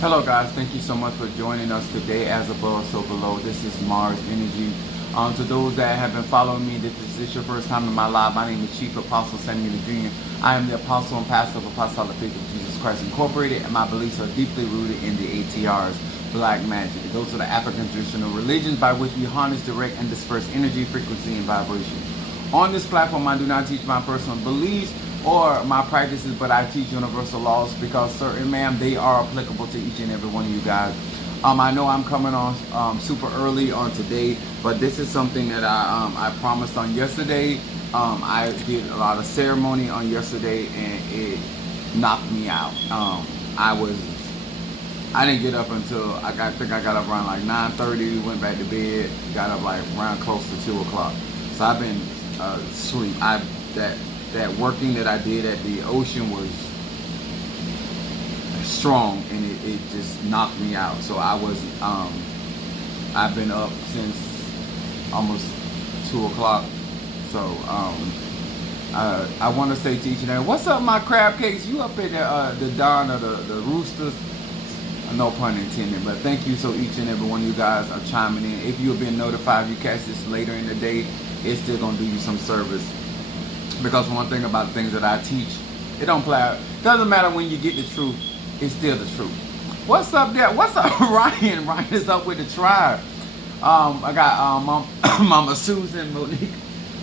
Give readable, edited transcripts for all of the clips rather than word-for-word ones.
Hello guys, thank you so much for joining us today. As above, so below. This is Mars Energy. To those that have been following me, if this is your first time in my live, my name is Chief Apostle Samuel Jr. I am the Apostle and Pastor of Apostolic Faith of Jesus Christ Incorporated, and my beliefs are deeply rooted in the ATRs, Black Magic. Those are the African traditional religions by which we harness, direct, and disperse energy, frequency, and vibration. On this platform, I do not teach my personal beliefs or my practices, but I teach universal laws because certain, they are applicable to each and every one of you guys. I know I'm coming on super early on today, but this is something that I promised on yesterday. I did a lot of ceremony on yesterday, and it knocked me out. I didn't get up until I think I got up around like 9:30. Went back to bed. Got up like around close to 2 o'clock. So I've been asleep. That working that I did at the ocean was strong, and it just knocked me out. So I've been up since almost 2 o'clock. So I want to say to each and every, what's up, my crab cakes? You up in the dawn of the roosters? No pun intended, but thank you. So each and every one of you guys are chiming in. If you have been notified, if you catch this later in the day, it's still gonna do you some service. Because one thing about the things that I teach, it don't play. Doesn't matter when you get the truth, it's still the truth. What's up there? What's up, Ryan? Ryan is up with the tribe. I got Mama Susan, Monique,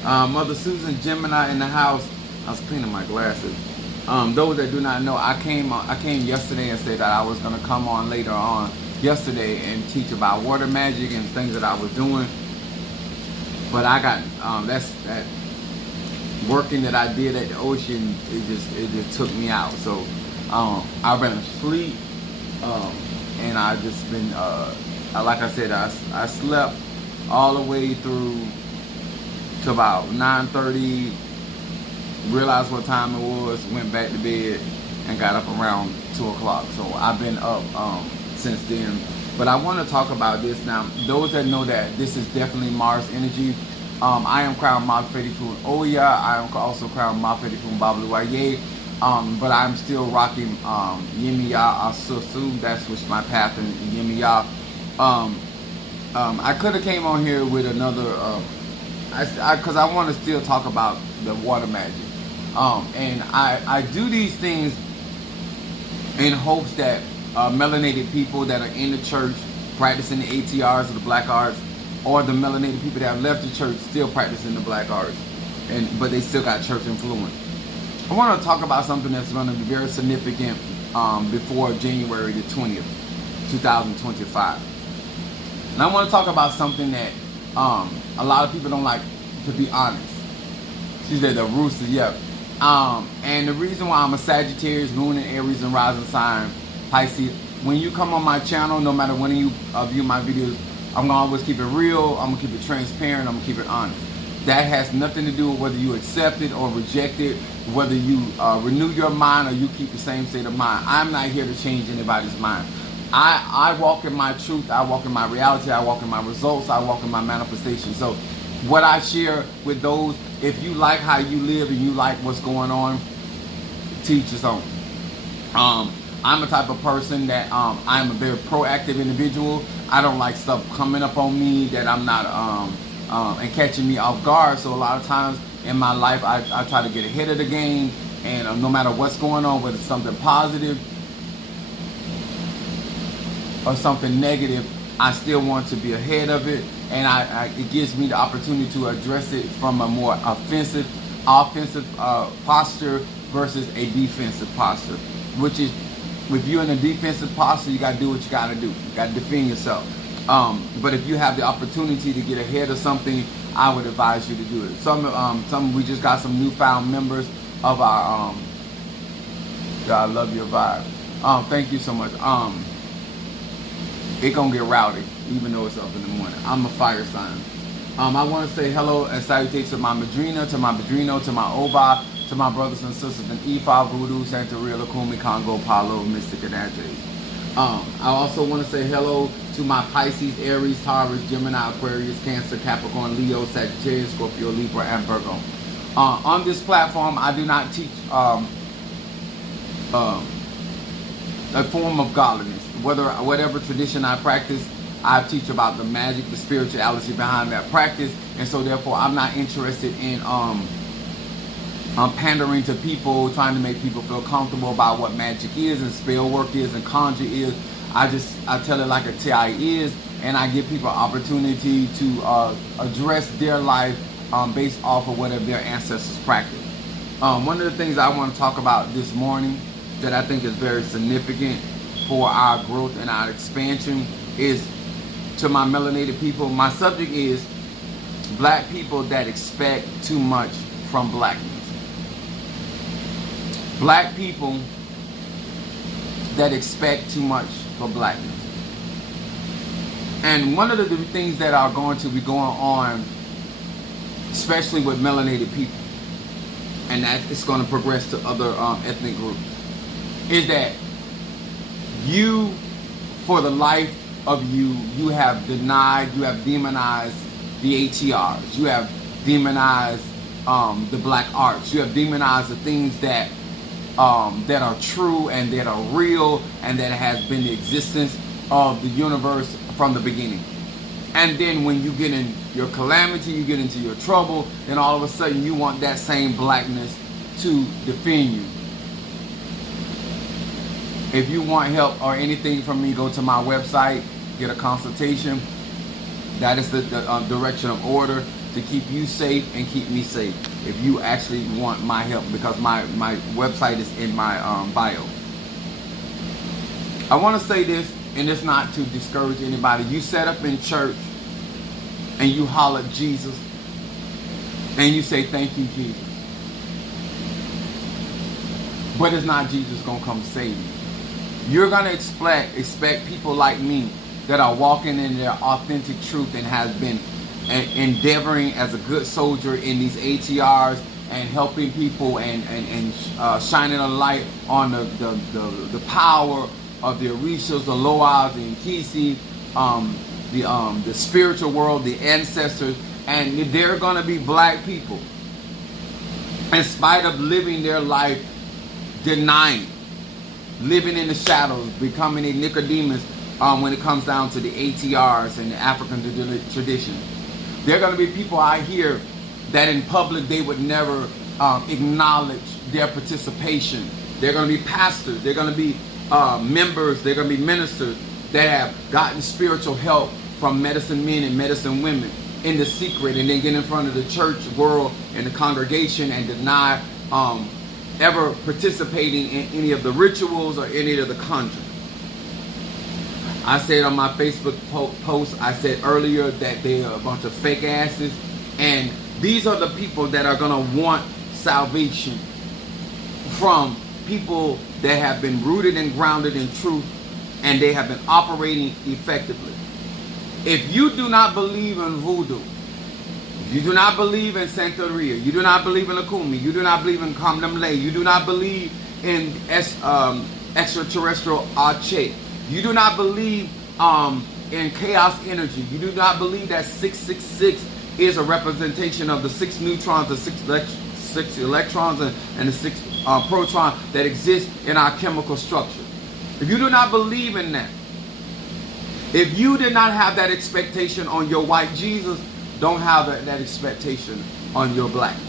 Mother Susan, Gemini in the house. I was cleaning my glasses. Those that do not know, I came yesterday and said that I was gonna come on later on yesterday and teach about water magic and things that I was doing. But I got that working that I did at the ocean, it just took me out. So I've been asleep, and I just been like I said, I slept all the way through to about 9:30. Realized what time it was, went back to bed, and got up around 2 o'clock. So I've been up since then. But I want to talk about this now. Those that know that this is definitely Mars Energy. I am Crown Mafetifu Oya. I am also Crown Mafetifu Babluwaye. But I'm still rocking Yimiya Asusu. That's which my path in Yimiya. I could have came on here with another, because I want to still talk about the water magic. And I do these things in hopes that melanated people that are in the church practicing the ATRs or the black arts, or the melanated people that have left the church still practicing the black arts, but they still got church influence. I want to talk about something that's going to be very significant before January the 20th, 2025. And I want to talk about something that a lot of people don't like, to be honest. She said the rooster, yeah. And the reason why I'm a Sagittarius, Moon and Aries and rising sign, Pisces, when you come on my channel, no matter when you view my videos, I'm going to always keep it real, I'm going to keep it transparent, I'm going to keep it honest. That has nothing to do with whether you accept it or reject it, whether you renew your mind or you keep the same state of mind. I'm not here to change anybody's mind. I walk in my truth, I walk in my reality, I walk in my results, I walk in my manifestation. So what I share with those, if you like how you live and you like what's going on, teach your own. I'm a type of person that I'm a very proactive individual. I don't like stuff coming up on me that I'm not and catching me off guard. So a lot of times in my life, I try to get ahead of the game, and no matter what's going on, whether it's something positive or something negative, I still want to be ahead of it, and it gives me the opportunity to address it from a more offensive posture versus a defensive posture, which is, if you're in a defensive posture, you got to do what you got to do. You got to defend yourself. But if you have the opportunity to get ahead of something, I would advise you to do it. We just got some newfound members of our, I love your vibe. Thank you so much. It gonna get rowdy, even though it's up in the morning. I'm a fire sign. I want to say hello and salutations to my Madrina, to my Padrino, to my Oba, to my brothers and sisters in Ifa, Voodoo, Santeria, Lakumi, Congo, Palo, Mystic, and Adjays. I also want to say hello to my Pisces, Aries, Taurus, Gemini, Aquarius, Cancer, Capricorn, Leo, Sagittarius, Scorpio, Libra, and Virgo. On this platform, I do not teach a form of godliness. whatever tradition I practice, I teach about the magic, the spirituality behind that practice, and so therefore I'm not interested in pandering to people, trying to make people feel comfortable about what magic is and spell work is and conjure is. I tell it like a TI is, and I give people an opportunity to address their life based off of whatever their ancestors practiced. One of the things I want to talk about this morning that I think is very significant for our growth and our expansion is to my melanated people. My subject is black people that expect too much from blackness. Black people that expect too much for blackness. And one of the things that are going to be going on, especially with melanated people, and that it's going to progress to other ethnic groups, is that you, for the life of you, you have denied, you have demonized the ATRs, you have demonized the black arts, you have demonized the things that are true and that are real and that has been the existence of the universe from the beginning. And then when you get in your calamity, you get into your trouble, then all of a sudden you want that same blackness to defend you. If you want help or anything from me, go to my website, get a consultation. That is the direction of order to keep you safe and keep me safe. If you actually want my help, because my website is in my bio. I want to say this, and it's not to discourage anybody. You set up in church and you holler Jesus and you say thank you Jesus, but it's not Jesus gonna come save you. You're gonna expect people like me that are walking in their authentic truth and has been endeavoring as a good soldier in these ATRs and helping people and shining a light on the power of the Orishas, the Loas, the Nkisi, the spiritual world, the ancestors, and they're going to be black people, in spite of living their life denying, living in the shadows, becoming a Nicodemus when it comes down to the ATRs and the African tradition. There are going to be people out here that in public they would never acknowledge their participation. They're going to be pastors, they're going to be members, they're going to be ministers that have gotten spiritual help from medicine men and medicine women in the secret, and then get in front of the church world and the congregation and deny ever participating in any of the rituals or any of the conjuring. I said on my Facebook post, I said earlier that they are a bunch of fake asses, and these are the people that are going to want salvation from people that have been rooted and grounded in truth, and they have been operating effectively. If you do not believe in voodoo, if you do not believe in Santeria, you do not believe in Akumi, you do not believe in Kamdamle, you do not believe in extraterrestrial Ache, you do not believe in chaos energy, you do not believe that 666 is a representation of the 6 neutrons, the 6 electrons, and the 6 protons that exist in our chemical structure. If you do not believe in that, if you did not have that expectation on your white Jesus, don't have that expectation on your blackness.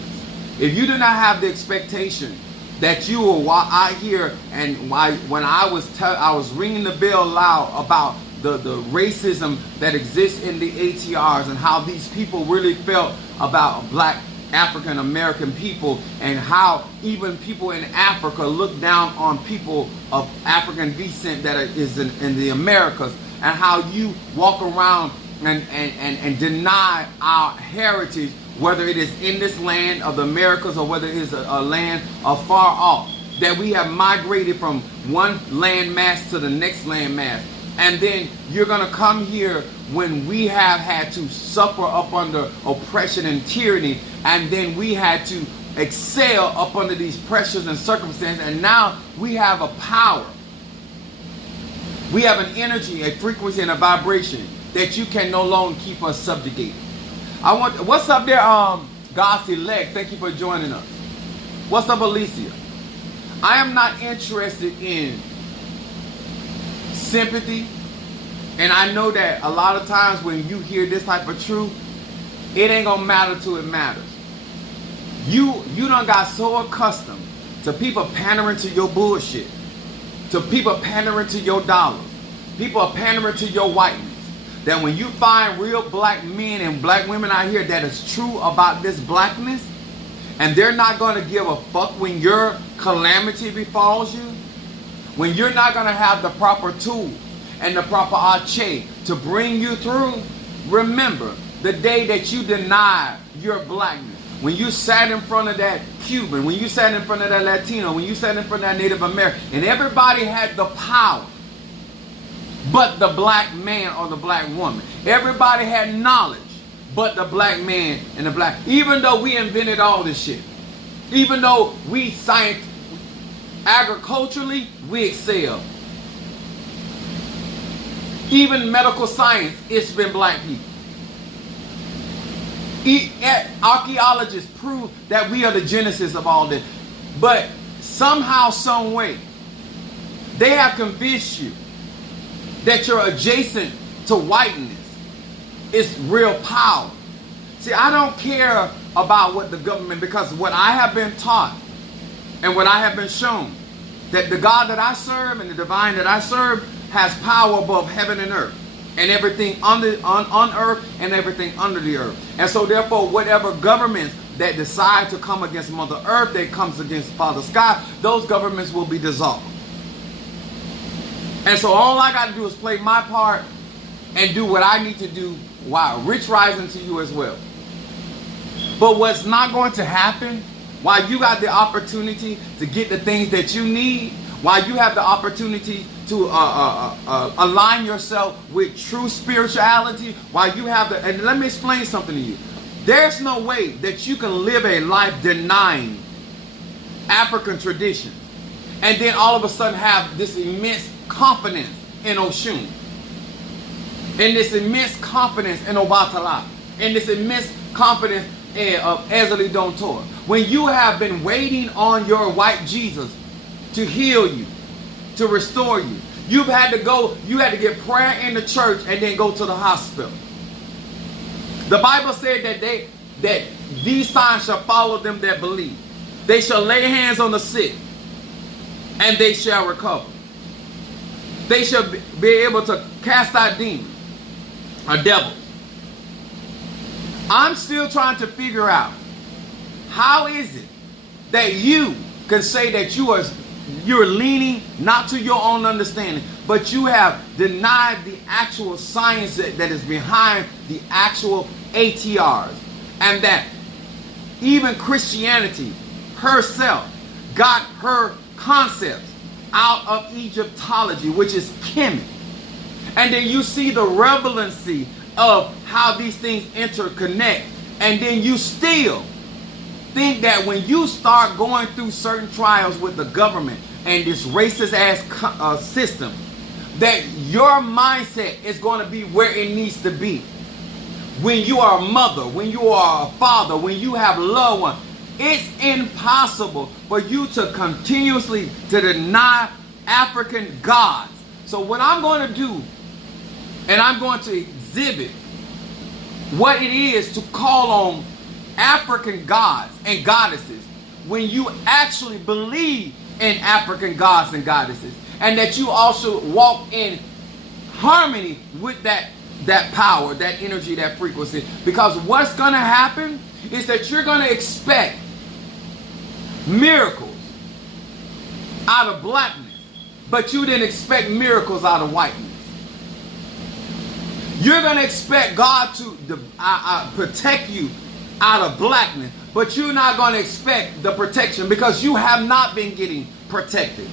If you do not have the expectation that you will out here, and when I was ringing the bell loud about the racism that exists in the ATRs and how these people really felt about black African American people, and how even people in Africa look down on people of African descent that is in the Americas, and how you walk around and deny our heritage, whether it is in this land of the Americas or whether it is a land afar off, that we have migrated from one land mass to the next land mass. And then you're going to come here when we have had to suffer up under oppression and tyranny, and then we had to excel up under these pressures and circumstances, and now we have a power. We have an energy, a frequency, and a vibration that you can no longer keep us subjugated. What's up there, God's elect? Thank you for joining us. What's up, Alicia? I am not interested in sympathy. And I know that a lot of times when you hear this type of truth, it ain't gonna matter till it matters. You done got so accustomed to people pandering to your bullshit, to people pandering to your dollars, people are pandering to your whiteness, that when you find real black men and black women out here that is true about this blackness, and they're not gonna give a fuck when your calamity befalls you, when you're not gonna have the proper tools and the proper arche to bring you through, remember the day that you denied your blackness. When you sat in front of that Cuban, when you sat in front of that Latino, when you sat in front of that Native American, and everybody had the power but the black man or the black woman. Everybody had knowledge but the black man and the black. Even though we invented all this shit, even though we agriculturally, we excel. Even medical science, it's been black people. Archaeologists prove that we are the genesis of all this. But somehow, some way, they have convinced you that you're adjacent to whiteness is real power. See, I don't care about what the government, because what I have been taught and what I have been shown, that the God that I serve and the divine that I serve has power above heaven and earth, and everything on earth and everything under the earth. And so therefore, whatever governments that decide to come against Mother Earth, that comes against Father Sky, those governments will be dissolved. And so all I got to do is play my part and do what I need to do, while rich rising to you as well. But what's not going to happen, while you got the opportunity to get the things that you need, while you have the opportunity to align yourself with true spirituality, while you have the, and let me explain something to you. There's no way that you can live a life denying African traditions and then all of a sudden have this immense confidence in Oshun, in this immense confidence in Obatala, in this immense confidence in Ezeli Dontor. When you have been waiting on your white Jesus to heal you, to restore you, you've had to go, you had to get prayer in the church and then go to the hospital. The Bible said that these signs shall follow them that believe. They shall lay hands on the sick and they shall recover. They shall be able to cast out demons or devils. I'm still trying to figure out, how is it that you can say that you're leaning not to your own understanding, but you have denied the actual science that is behind the actual ATRs, and that even Christianity herself got her concepts out of Egyptology, which is Kemet. And then you see the relevancy of how these things interconnect, and then you still think that when you start going through certain trials with the government and this racist ass system, that your mindset is going to be where it needs to be. When you are a mother, when you are a father, when you have loved ones, it's impossible for you to continuously to deny African gods. So what I'm going to do, and I'm going to exhibit what it is to call on African gods and goddesses when you actually believe in African gods and goddesses, and that you also walk in harmony with that power, that energy, that frequency. Because what's going to happen is that you're going to expect miracles out of blackness, but you didn't expect miracles out of whiteness. You're going to expect God to protect you out of blackness, but you're not going to expect the protection, because you have not been getting protected.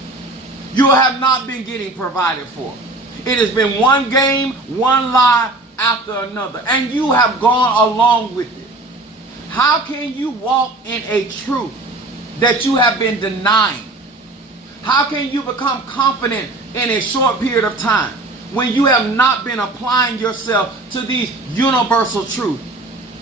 You have not been getting provided for. It has been one game, one lie after another, and you have gone along with it. How can you walk in a truth that you have been denying? How can you become confident in a short period of time when you have not been applying yourself to these universal truths?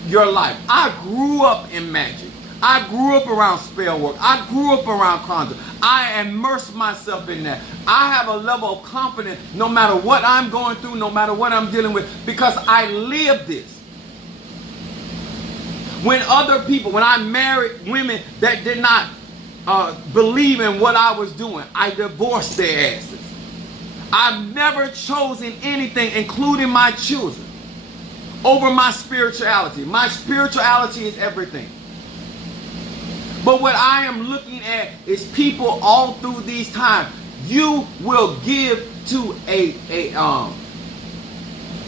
Your life. I grew up in magic. I grew up around spell work. I grew up around conjure. I immerse myself in that. I have a level of confidence no matter what I'm going through, no matter what I'm dealing with, because I live this. When other people, when I married women that did not believe in what I was doing, I divorced their asses. I've never chosen anything, including my children, over my spirituality. My spirituality is everything. But what I am looking at is people all through these times. You will give to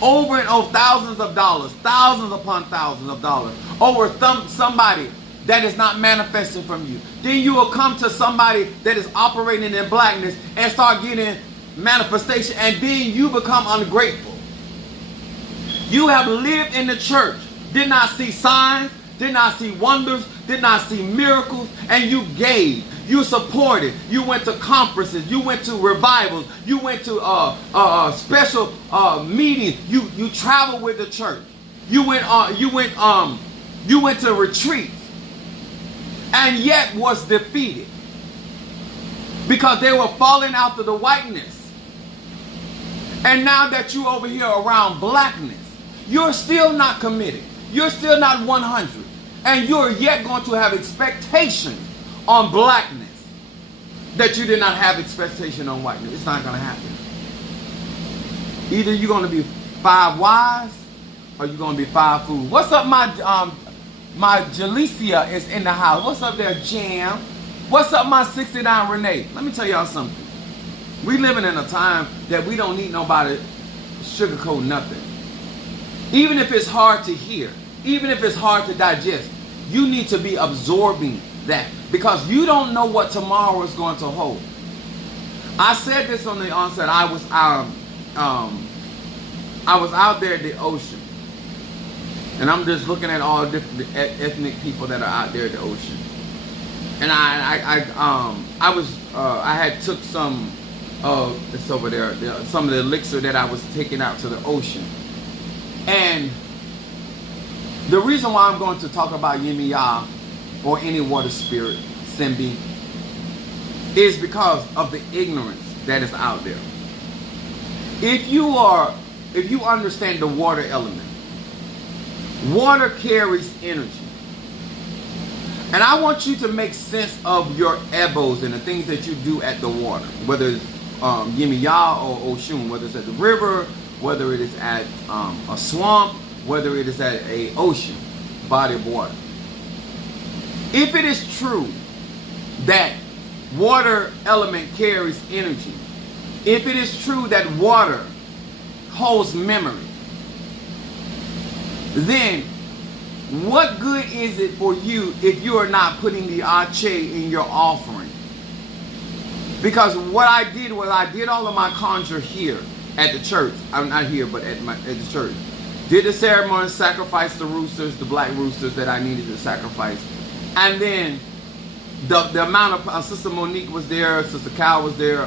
over and over thousands of dollars, thousands upon thousands of dollars, over somebody that is not manifesting from you. Then you will come to somebody that is operating in blackness and start getting manifestation, and then you become ungrateful. You have lived in the church, did not see signs, did not see wonders, did not see miracles, and you gave, you supported, you went to conferences, you went to revivals, you went to special meetings, you traveled with the church, you went to retreats, and yet was defeated because they were falling after the whiteness. And now that you over here around blackness, you're still not committed. You're still not 100. And you're yet going to have expectations on blackness that you did not have expectation on whiteness. It's not going to happen. Either you're going to be 5 wise or you're going to be 5 fools. What's up, my Jalicia is in the house. What's up there, Jam? What's up, my 69 Renee? Let me tell y'all something. We living in a time that we don't need nobody sugarcoat nothing. Even if it's hard to hear, even if it's hard to digest, you need to be absorbing that, because you don't know what tomorrow is going to hold. I said this on the onset. I was out there at the ocean, and I'm just looking at all different ethnic people that are out there at the ocean. And I had took some it's over there, some of the elixir that I was taking out to the ocean. And the reason why I'm going to talk about Yemiya or any water spirit, Simbi, is because of the ignorance that is out there. If you understand the water element, water carries energy. And I want you to make sense of your ebos and the things that you do at the water, whether it's Yemiya or Oshun, whether it's at the river, whether it is at a swamp, whether it is at an ocean, body of water. If it is true that water element carries energy, if it is true that water holds memory, then what good is it for you if you are not putting the ache in your offering? Because what I did was I did all of my conjure here at the church. I'm not here, but at the church. Did the ceremony, sacrificed the roosters, the black roosters that I needed to sacrifice. And then the amount of, Sister Monique was there, Sister Cal was there,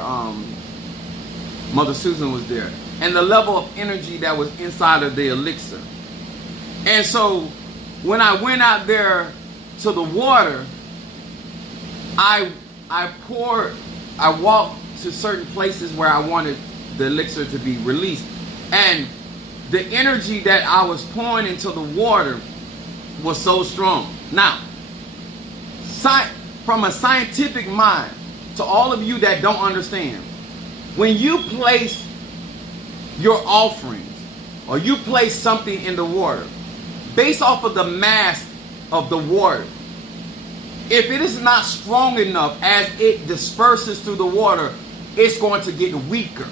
Mother Susan was there. And the level of energy that was inside of the elixir. And so when I went out there to the water, I walked to certain places where I wanted the elixir to be released. And the energy that I was pouring into the water was so strong. Now, from a scientific mind, to all of you that don't understand, when you place your offerings or you place something in the water, based off of the mass of the water, if it is not strong enough as it disperses through the water, it's going to get weaker.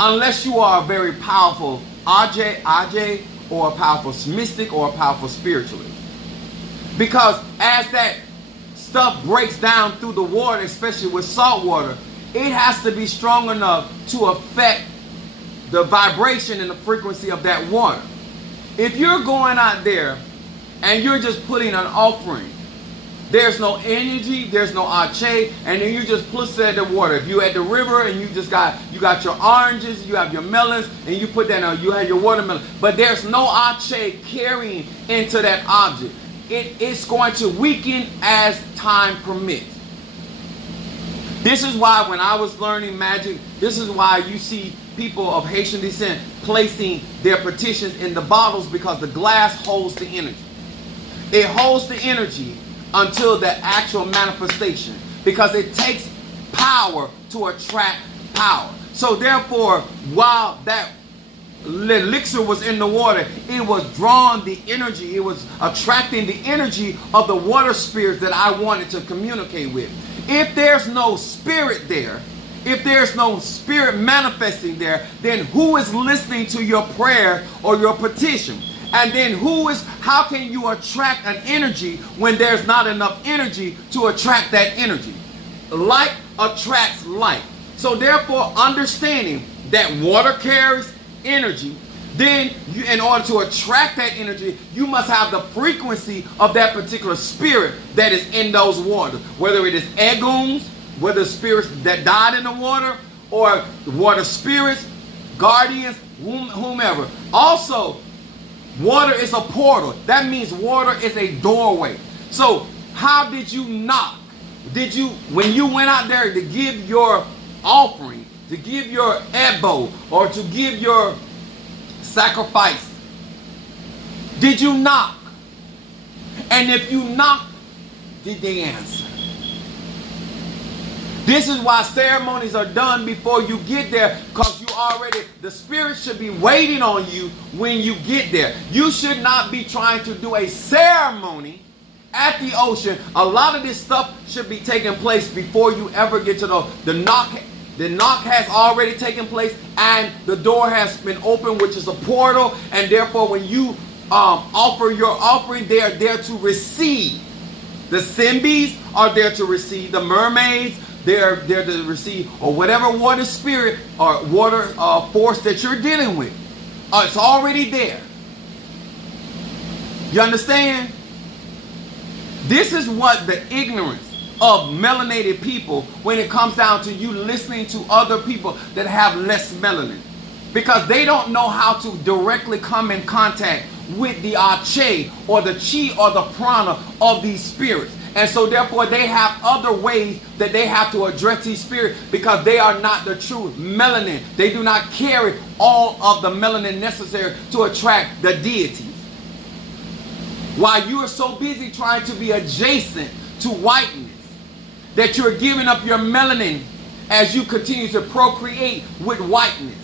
Unless you are a very powerful Aj, or a powerful mystic, or a powerful spiritualist. Because as that stuff breaks down through the water, especially with salt water, it has to be strong enough to affect the vibration and the frequency of that water. If you're going out there and you're just putting an offering, there's no energy, there's no ache, and then you just put that in the water. If you're at the river and you got your oranges, you have your melons, and you put that on, you have your watermelon, but there's no ache carrying into that object. it's going to weaken as time permits. This is why when I was learning magic, this is why you see people of Haitian descent placing their petitions in the bottles, because the glass holds the energy. It holds the energy until the actual manifestation, because it takes power to attract power. So therefore, while that elixir was in the water, it was drawing the energy, it was attracting the energy of the water spirits that I wanted to communicate with. If there's no spirit there, if there's no spirit manifesting there, then who is listening to your prayer or your petition? And then how can you attract an energy when there's not enough energy to attract that energy? Like attracts like. So therefore, understanding that water carries energy, then in order to attract that energy, you must have the frequency of that particular spirit that is in those waters. Whether it is egoons, whether spirits that died in the water, or water spirits, guardians, whomever. Also, water is a portal. That means water is a doorway. So how did you knock? When you went out there to give your offering, to give your ebo, or to give your sacrifice, did you knock? And if you knocked, did they answer? This is why ceremonies are done before you get there, because the spirit should be waiting on you when you get there. You should not be trying to do a ceremony at the ocean. A lot of this stuff should be taking place before you ever get to the knock. The knock has already taken place, and the door has been opened, which is a portal. And therefore, when you offer your offering, they are there to receive. The Simbis are there to receive. The mermaids, they're there to receive, or whatever water spirit or water force that you're dealing with. It's already there. You understand? This is what the ignorance of melanated people, when it comes down to you listening to other people that have less melanin, because they don't know how to directly come in contact with the Ache or the Chi or the Prana of these spirits. And so therefore they have other ways that they have to address these spirits, because they are not the true melanin. They do not carry all of the melanin necessary to attract the deities. While you are so busy trying to be adjacent to whiteness, that you're giving up your melanin as you continue to procreate with whiteness,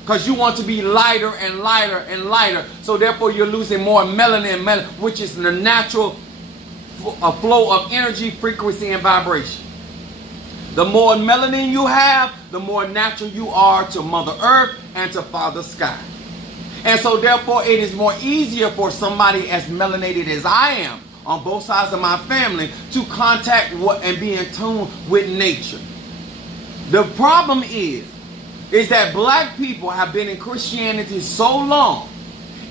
because you want to be lighter and lighter and lighter. So therefore you're losing more melanin, which is the natural flow of energy, frequency, and vibration. The more melanin you have, the more natural you are to Mother Earth and to Father Sky. And so therefore it is more easier for somebody as melanated as I am, on both sides of my family, to contact and be in tune with nature. The problem is that black people have been in Christianity so long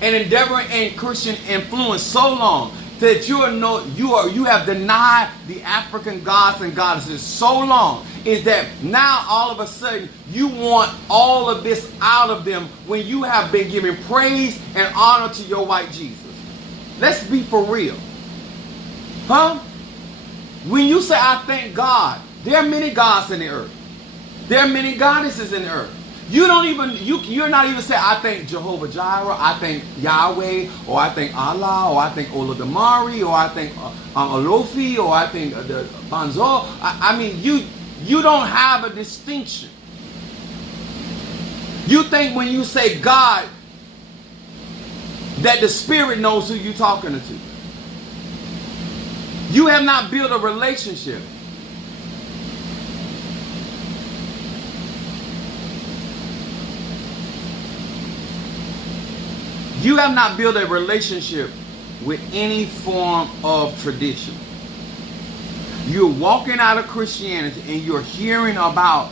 and endeavoring in Christian influence so long that you have denied the African gods and goddesses so long, is that now all of a sudden you want all of this out of them when you have been giving praise and honor to your white Jesus. Let's be for real. Huh? When you say, I thank God, there are many gods in the earth. There are many goddesses in the earth. You're not even saying, I thank Jehovah Jireh, I thank Yahweh, or I thank Allah, or I thank Olodumare, or I thank Olofi, or I thank the Banzo. I mean, you don't have a distinction. You think when you say God, that the spirit knows who you're talking to. You have not built a relationship. You have not built a relationship with any form of tradition. You're walking out of Christianity and you're hearing about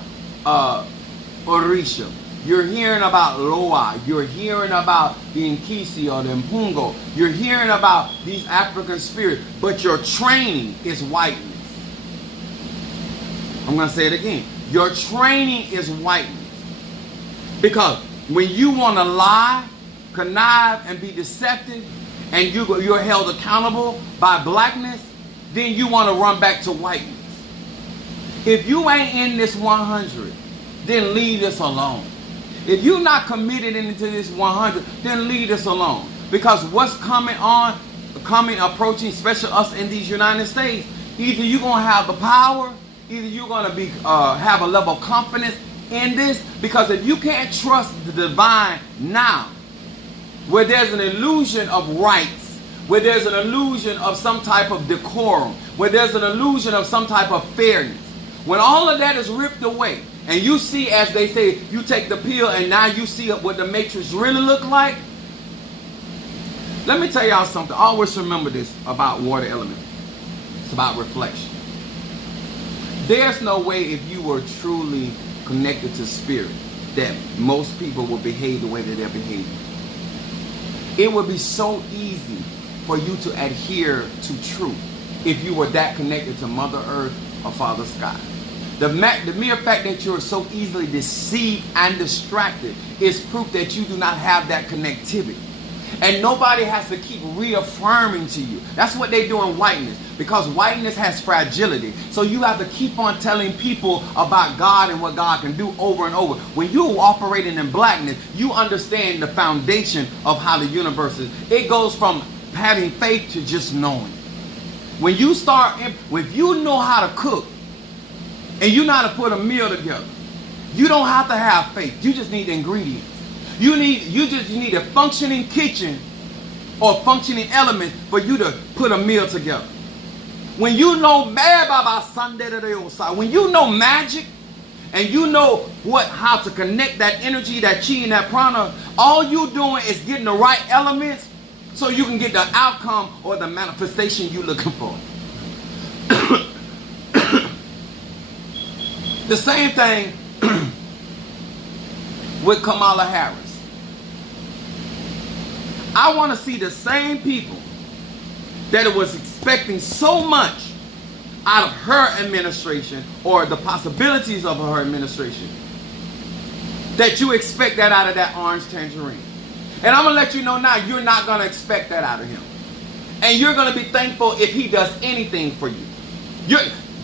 Orisha. You're hearing about Loa. You're hearing about the Nkisi or the Mpungo. You're hearing about these African spirits, but your training is whiteness. I'm going to say it again. Your training is whiteness. Because when you want to lie, connive, and be deceptive, and you're held accountable by blackness, then you want to run back to whiteness. If you ain't in this 100, then leave this alone. If you're not committed into this 100, then leave this alone. Because what's approaching, especially us in these United States, either you're going to have the power, either you're going to be have a level of confidence in this. Because if you can't trust the divine now, where there's an illusion of rights, where there's an illusion of some type of decorum, where there's an illusion of some type of fairness, when all of that is ripped away, and you see, as they say, you take the pill and now you see what the matrix really look like. Let me tell y'all something. Always remember this about water element. It's about reflection. There's no way, if you were truly connected to spirit, that most people will behave the way that they're behaving. It would be so easy for you to adhere to truth if you were that connected to Mother Earth or Father Sky. The mere fact that you're so easily deceived and distracted is proof that you do not have that connectivity. And nobody has to keep reaffirming to you. That's what they do in whiteness, because whiteness has fragility. So you have to keep on telling people about God and what God can do over and over. When you're operating in blackness, you understand the foundation of how the universe is. It goes from having faith to just knowing. When you if you know how to cook, and you know how to put a meal together, you don't have to have faith. You just need ingredients. You just need a functioning kitchen or functioning element for you to put a meal together. When you know when you know magic, and you know how to connect that energy, that chi and that prana, all you doing is getting the right elements so you can get the outcome or the manifestation you're looking for. The same thing with Kamala Harris. I want to see the same people that was expecting so much out of her administration, or the possibilities of her administration, that you expect that out of that orange tangerine. And I'm going to let you know now, you're not going to expect that out of him. And you're going to be thankful if he does anything for you.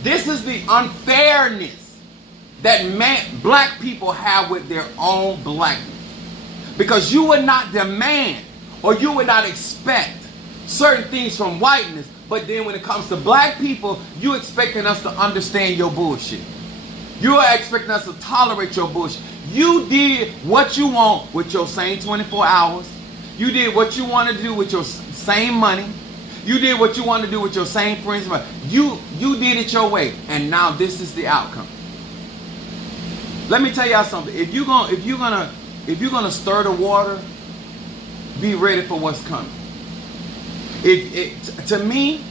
This is the unfairness that black people have with their own blackness. Because you would not demand, or you would not expect certain things from whiteness, but then when it comes to black people, you expecting us to understand your bullshit. You are expecting us to tolerate your bullshit. You did what you want with your same 24 hours. You did what you want to do with your same money. You did what you want to do with your same friends. You did it your way, and now this is the outcome. Let me tell y'all something. If you're gonna stir the water, be ready for what's coming. To me,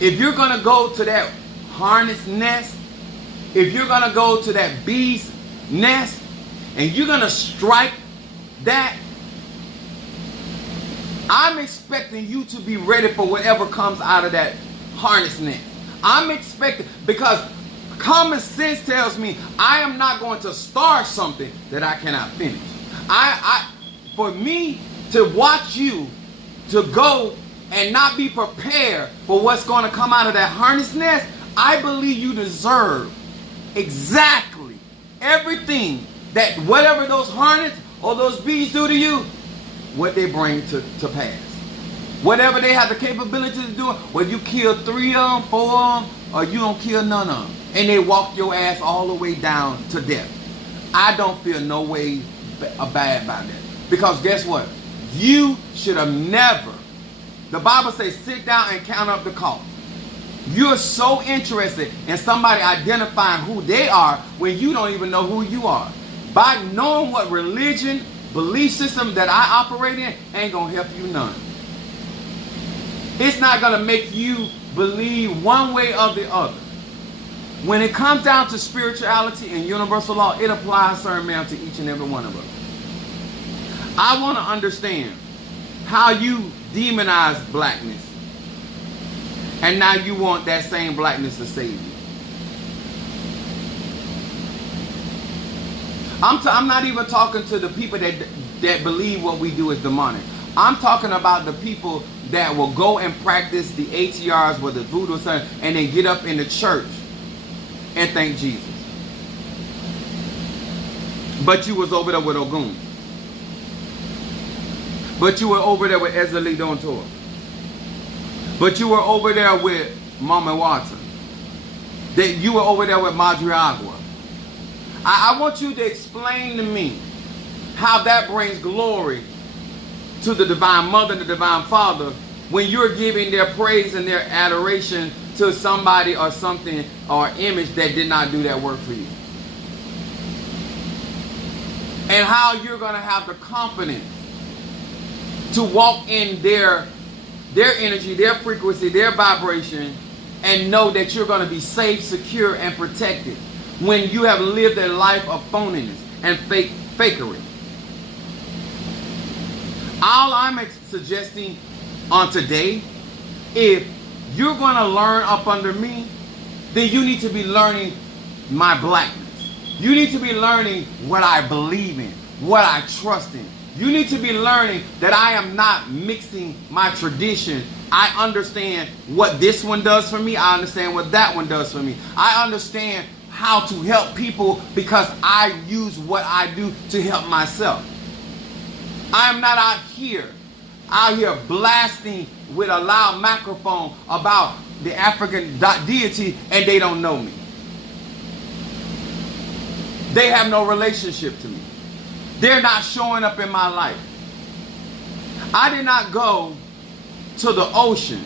if you're gonna go to that hornet's nest, if you're gonna go to that bee's nest, and you're gonna strike that, I'm expecting you to be ready for whatever comes out of that hornet's nest. I'm expecting, because common sense tells me I am not going to start something that I cannot finish. For me to watch you to go and not be prepared for what's going to come out of that hornet's nest, I believe you deserve exactly everything that whatever those hornets or those bees do to you, what they bring to pass. Whatever they have the capability to do, whether you kill 3 of them, 4 of them, or you don't kill none of them, and they walk your ass all the way down to death, I don't feel no way bad about that. Because guess what? You should have never, the Bible says, sit down and count up the cost. You're so interested in somebody identifying who they are when you don't even know who you are. By knowing what religion, belief system that I operate in, ain't gonna help you none. It's not gonna make you believe one way or the other. When it comes down to spirituality and universal law, it applies a certain amount to each and every one of us. I want to understand how you demonize blackness, and now you want that same blackness to save you. I'm not even talking to the people that believe what we do is demonic. I'm talking about the people that will go and practice the ATRs with the voodoo or something, and then get up in the church and thank Jesus. But you was over there with Ogun. But you were over there with Ezeli Don Tour. But you were over there with Mama Watson. That you were over there with Madre Agua. I want you to explain to me how that brings glory to the Divine Mother and the Divine Father when you're giving their praise and their adoration to somebody or something or image that did not do that work for you. And how you're going to have the confidence to walk in their energy, their frequency, their vibration, and know that you're going to be safe, secure, and protected when you have lived a life of phoniness and fakery. All I'm suggesting on today, if you're going to learn up under me, then you need to be learning my blackness. You need to be learning what I believe in, what I trust in. You need to be learning that I am not mixing my tradition. I understand what this one does for me. I understand what that one does for me. I understand how to help people because I use what I do to help myself. I'm not out here blasting with a loud microphone about the African deity and they don't know me. They have no relationship to me. They're not showing up in my life. I did not go to the ocean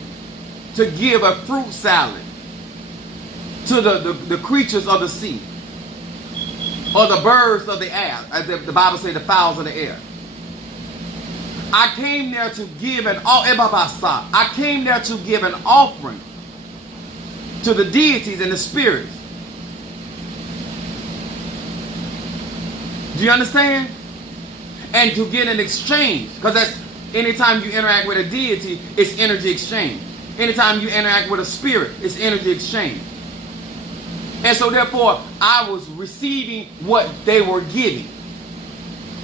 to give a fruit salad to the creatures of the sea or the birds of the air, as the Bible says, the fowls of the air. I came there to give I came there to give an offering to the deities and the spirits. Do you understand? And to get an exchange, because that's anytime you interact with a deity, it's energy exchange. Anytime you interact with a spirit, it's energy exchange. And so therefore, I was receiving what they were giving.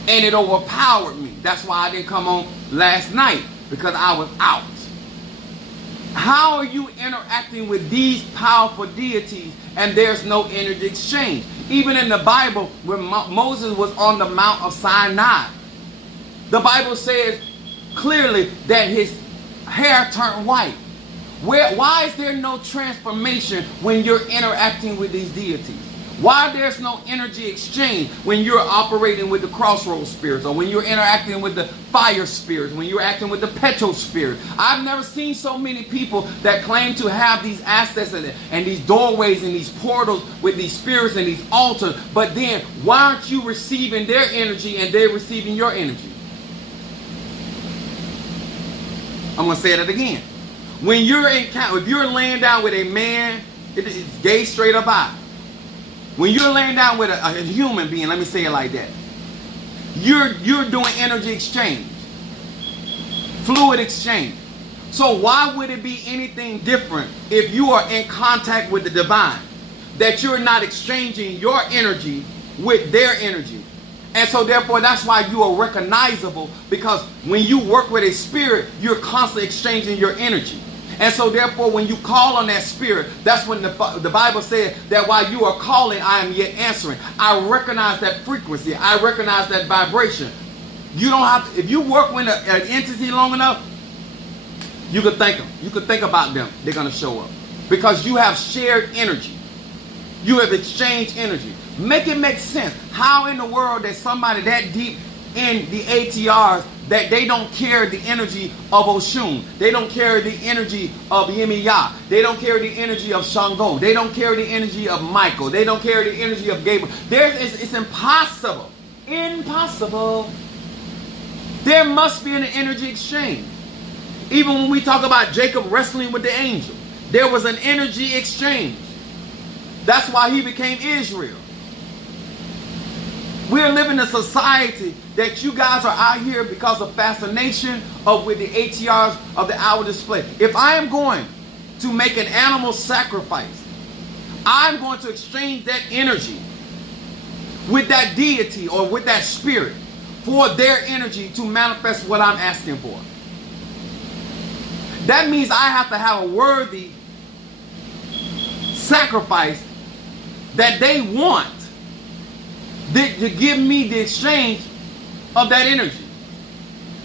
And it overpowered me. That's why I didn't come on last night, because I was out. How are you interacting with these powerful deities and there's no energy exchange? Even in the Bible, when Moses was on the Mount of Sinai, the Bible says clearly that his hair turned white. Why is there no transformation when you're interacting with these deities? Why there's no energy exchange when you're operating with the crossroads spirits, or when you're interacting with the fire spirits, when you're acting with the petrol spirit? I've never seen so many people that claim to have these assets and these doorways and these portals with these spirits and these altars, but then why aren't you receiving their energy and they're receiving your energy? I'm going to say that again. When you're if you're laying down with a man, it's gay straight up out. When you're laying down with a human being, let me say it like that, you're doing energy exchange, fluid exchange. So why would it be anything different if you are in contact with the divine, that you're not exchanging your energy with their energy? And so therefore, that's why you are recognizable, because when you work with a spirit, you're constantly exchanging your energy. And so therefore, when you call on that spirit, that's when the Bible said that while you are calling, I am yet answering. I recognize that frequency. I recognize that vibration. You don't have to, if you work with an entity long enough, you could thank them. You could think about them. They're going to show up. Because you have shared energy. You have exchanged energy. Make it make sense. How in the world that somebody that deep in the ATRs that they don't carry the energy of Oshun, they don't carry the energy of Yemiya, they don't carry the energy of Shango, they don't carry the energy of Michael, they don't carry the energy of Gabriel? It's impossible. Impossible. There must be an energy exchange. Even when we talk about Jacob wrestling with the angel, there was an energy exchange. That's why he became Israel. We're living in a society that you guys are out here because of fascination of with the ATRs of the hour display. If I am going to make an animal sacrifice, I'm going to exchange that energy with that deity or with that spirit for their energy to manifest what I'm asking for. That means I have to have a worthy sacrifice that they want to give me the exchange of that energy.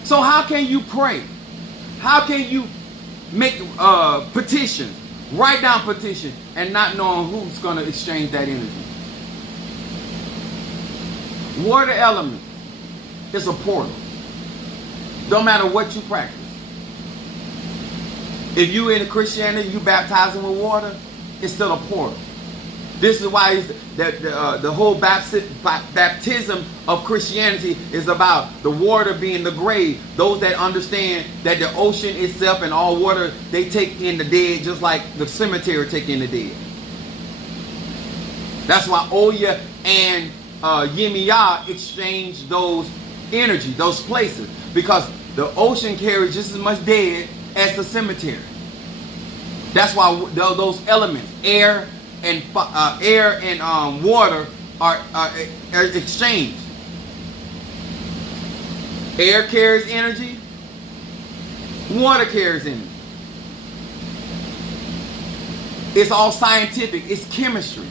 So how can you pray? How can you make petitions, write down petitions, and not knowing who's going to exchange that energy? Water element is a portal. Don't matter what you practice. If you in Christianity, you baptizing with water, it's still a portal. This is why the whole baptism of Christianity is about the water being the grave. Those that understand that the ocean itself and all water, they take in the dead just like the cemetery take in the dead. That's why Oya and Yemiya exchange those energy, those places, because the ocean carries just as much dead as the cemetery. That's why those elements, air and water, are exchanged. Air carries energy. Water carries energy. It's all scientific. It's chemistry.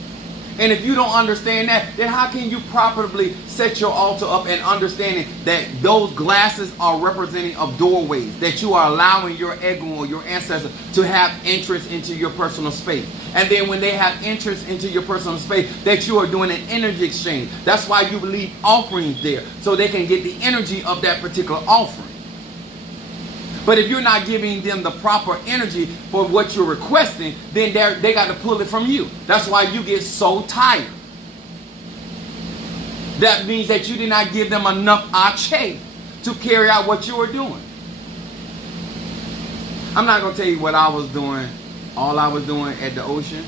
And if you don't understand that, then how can you properly set your altar up and understanding that those glasses are representing of doorways, that you are allowing your ego or your ancestors to have entrance into your personal space. And then when they have entrance into your personal space, that you are doing an energy exchange. That's why you leave offerings there, so they can get the energy of that particular offering. But if you're not giving them the proper energy for what you're requesting, then they got to pull it from you. That's why you get so tired. That means that you did not give them enough ache to carry out what you were doing. I'm not going to tell you what I was doing, all I was doing at the ocean,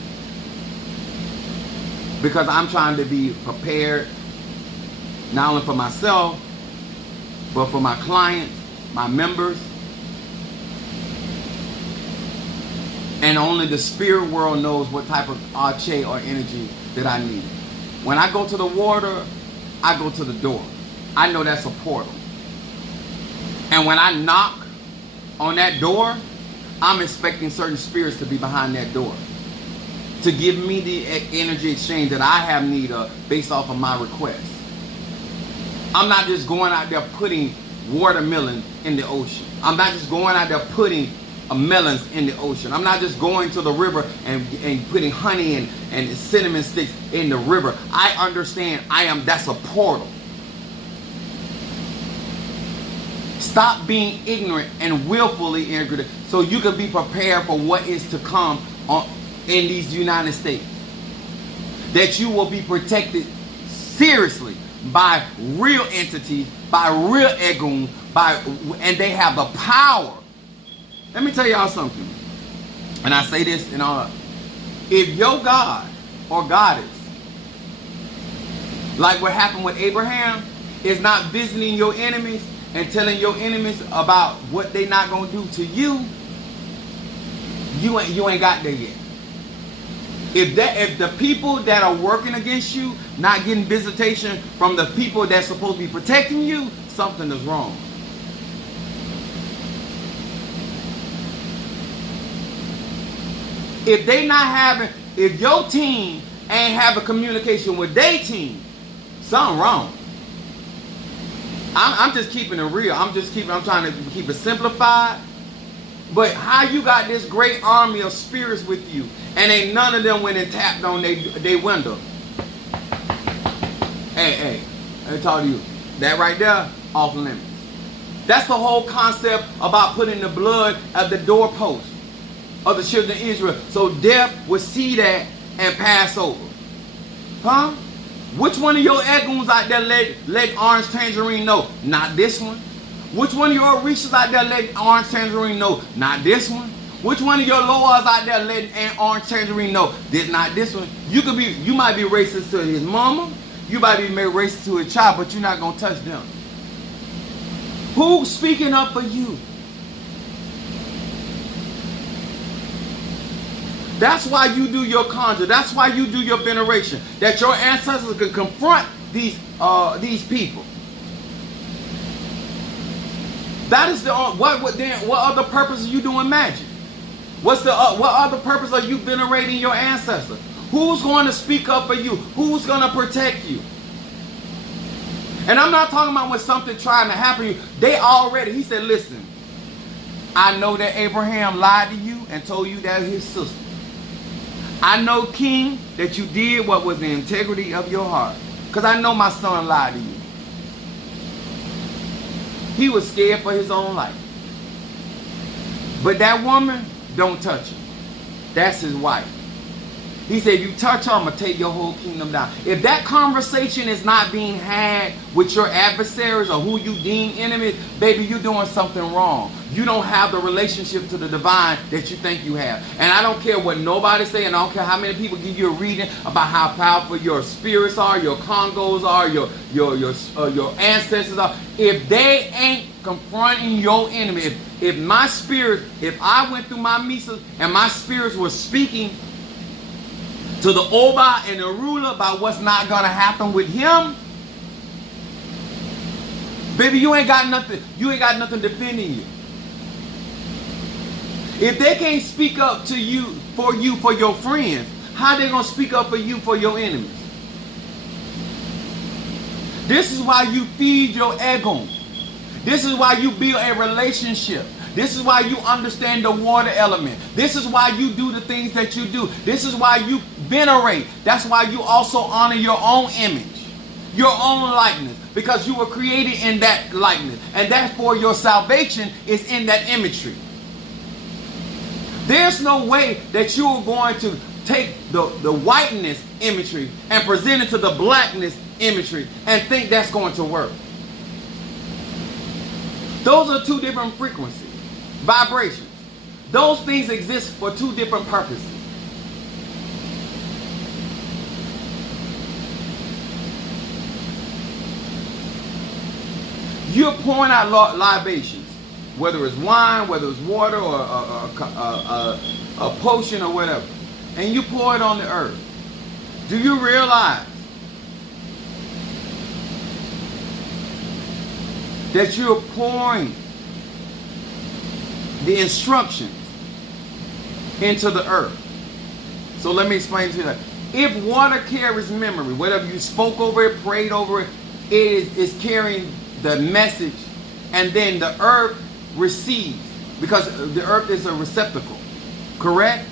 because I'm trying to be prepared not only for myself, but for my clients, my members. And only the spirit world knows what type of ache or energy that I need. When I go to the water, I go to the door. I know that's a portal. And when I knock on that door, I'm expecting certain spirits to be behind that door to give me the energy exchange that I have need of based off of my request. I'm not just going out there putting watermelon in the ocean. I'm not just going out there putting melons in the ocean. I'm not just going to the river and putting honey and cinnamon sticks in the river. I understand that's a portal. Stop being ignorant and willfully ignorant so you can be prepared for what is to come in these United States. That you will be protected seriously by real entities, by real egun, and they have the power. Let me tell y'all something. And I say this in all. If your God or goddess, like what happened with Abraham, is not visiting your enemies and telling your enemies about what they not gonna do to you, you ain't got there yet. If the people that are working against you not getting visitation from the people that's supposed to be protecting you, something is wrong. If your team ain't having communication with their team, something wrong. I'm just keeping it real. I'm trying to keep it simplified. But how you got this great army of spirits with you, and ain't none of them went and tapped on their window? Hey, let me talk to you. That right there, off limits. That's the whole concept about putting the blood at the doorpost of the children of Israel, so death would see that and pass over. Huh? Which one of your eguns out there let Orange Tangerine know? Not this one. Which one of your Orishas out there let Orange Tangerine know? Not this one. Which one of your Loas out there let Orange Tangerine know? Not this one. You might be racist to his mama. You might be racist to his child, but you're not gonna touch them. Who's speaking up for you? That's why you do your conjure. That's why you do your veneration. That your ancestors can confront these people. That is the what other purpose are you doing magic? What other purpose are you venerating your ancestor? Who's going to speak up for you? Who's going to protect you? And I'm not talking about when something trying to happen to you. He said, listen, I know that Abraham lied to you and told you that his sister. I know, King, that you did what was the integrity of your heart. Because I know my son lied to you. He was scared for his own life. But that woman, don't touch him. That's his wife. He said, you touch her, I'm going to take your whole kingdom down. If that conversation is not being had with your adversaries or who you deem enemies, baby, you're doing something wrong. You don't have the relationship to the divine that you think you have. And I don't care what nobody say, and I don't care how many people give you a reading about how powerful your spirits are, your Congos are, your ancestors are. If they ain't confronting your enemy, if my spirit, if I went through my misas and my spirits were speaking to the Oba and the ruler about what's not going to happen with him, baby, you ain't got nothing. You ain't got nothing defending you. If they can't speak up to you, for your friends, how they going to speak up for you, for your enemies? This is why you feed your ego. This is why you build a relationship. This is why you understand the water element. This is why you do the things that you do. This is why you venerate. That's why you also honor your own image, your own likeness, because you were created in that likeness. And therefore your salvation is in that imagery. There's no way that you are going to take the whiteness imagery and present it to the blackness imagery and think that's going to work. Those are two different frequencies. Vibrations. Those things exist for two different purposes. You're pouring out libations, whether it's wine, whether it's water, or a potion or whatever, and you pour it on the earth. Do you realize that you're pouring the instructions into the earth? So let me explain to you that. If water carries memory, whatever you spoke over it, prayed over it, it is carrying the message, and then the earth receives, because the earth is a receptacle, correct?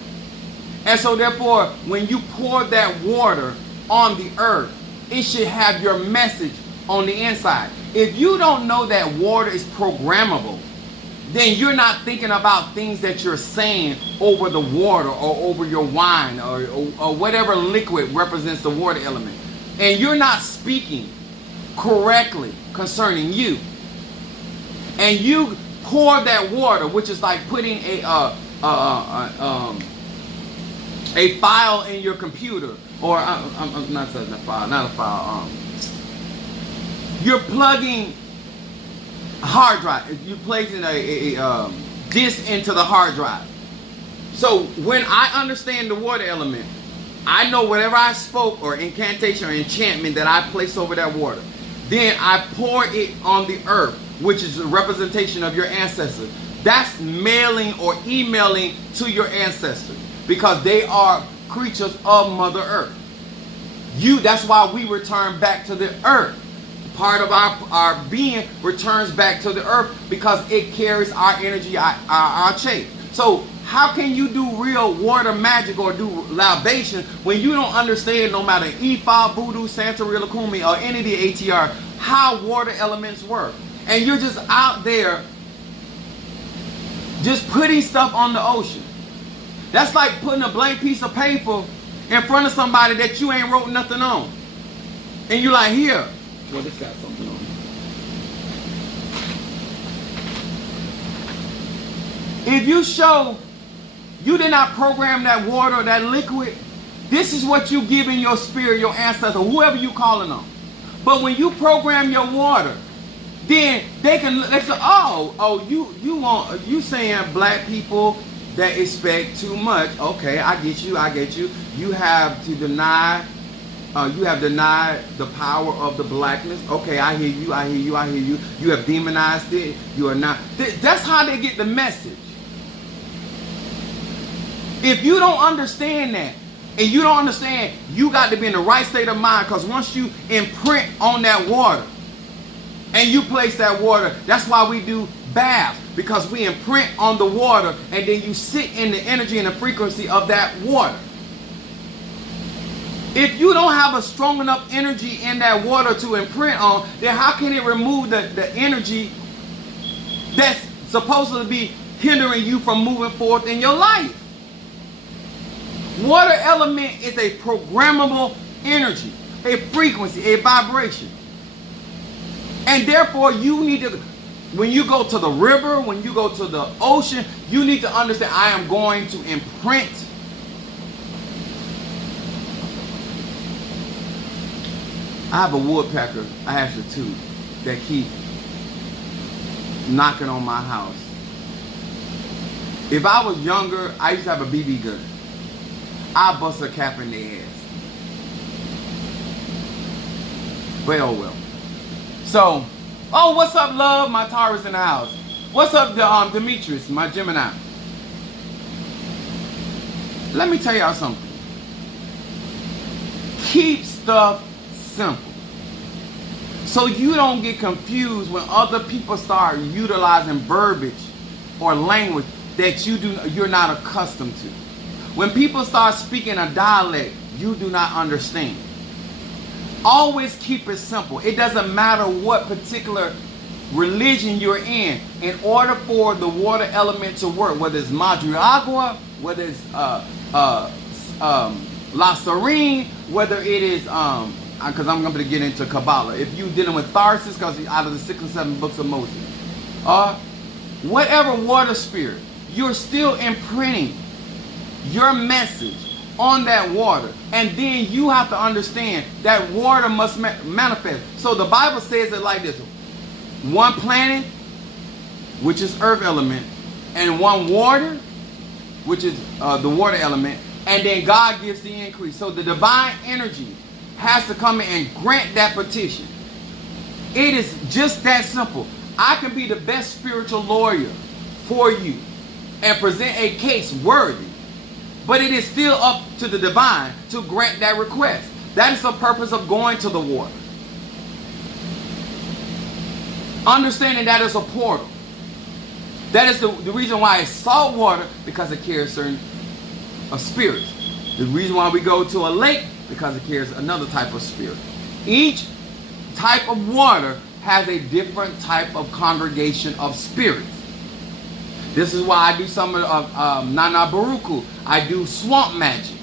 And so therefore, when you pour that water on the earth, it should have your message on the inside. If you don't know that water is programmable, then you're not thinking about things that you're saying over the water or over your wine or whatever liquid represents the water element. And you're not speaking correctly concerning you. And you pour that water, which is like putting a file in your computer, or I'm not saying a file, you're plugging hard drive. You're placing a disk into the hard drive. So when I understand the water element, I know whatever I spoke or incantation or enchantment that I placed over that water, then I pour it on the earth, which is a representation of your ancestors. That's mailing or emailing to your ancestors, because they are creatures of Mother Earth. That's why we return back to the earth. Part of our being returns back to the earth because it carries our energy, our shape. So how can you do real water magic or do libation when you don't understand, no matter Ifa, Voodoo, Santeria, Lakumi, or any of the ATR, how water elements work? And you're just out there just putting stuff on the ocean. That's like putting a blank piece of paper in front of somebody that you ain't wrote nothing on. And you're like, here. Well, this got something on it. If you show you did not program that water, that liquid, this is what you give in your spirit, your ancestor, whoever you calling on. But when you program your water, then they say, you saying black people that expect too much. Okay, I get you. You have to deny You have denied the power of the blackness. Okay, I hear you, I hear you, I hear you. You have demonized it. You are not. That's how they get the message. If you don't understand that, and you don't understand, you got to be in the right state of mind, because once you imprint on that water, and you place that water, that's why we do baths, because we imprint on the water, and then you sit in the energy and the frequency of that water. If you don't have a strong enough energy in that water to imprint on, then how can it remove the energy that's supposed to be hindering you from moving forth in your life? Water element is a programmable energy, a frequency, a vibration. And therefore, you need to, when you go to the river, when you go to the ocean, you need to understand, I am going to imprint. I have a woodpecker, I actually two, that keep knocking on my house. If I was younger, I used to have a BB gun. I'd bust a cap in their ass. But oh well. So, oh, what's up, love? My Taurus in the house. What's up, Demetrius, my Gemini? Let me tell y'all something. Keep stuff simple, so you don't get confused when other people start utilizing verbiage or language that you're not accustomed to. When people start speaking a dialect you do not understand, always keep it simple. It doesn't matter what particular religion you're in order for the water element to work, whether it's Madre Agua, whether it's La Serene, whether it is because I'm going to get into Kabbalah. If you're dealing with Tharsis, because out of the 6 and 7 books of Moses, whatever water spirit, you're still imprinting your message on that water. And then you have to understand that water must manifest. So the Bible says it like this: one planet, which is earth element, and one water, which is the water element, and then God gives the increase. So the divine energy has to come in and grant that petition. It is just that simple. I can be the best spiritual lawyer for you and present a case worthy, but it is still up to the divine to grant that request. That is the purpose of going to the water. Understanding that it's a portal. That is the reason why it's salt water, because it carries certain spirits. The reason why we go to a lake, because it carries another type of spirit. Each type of water has a different type of congregation of spirits. This is why I do some of Nana Baruku. I do swamp magic.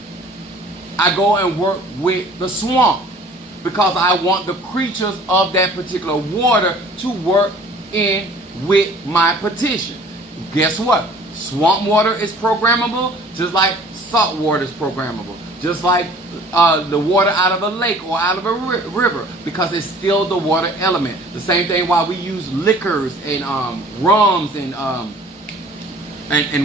I go and work with the swamp, because I want the creatures of that particular water to work in with my petition. Guess what? Swamp water is programmable, just like salt water is programmable. Just like the water out of a lake or out of a river, because it's still the water element. The same thing why we use liquors and rums and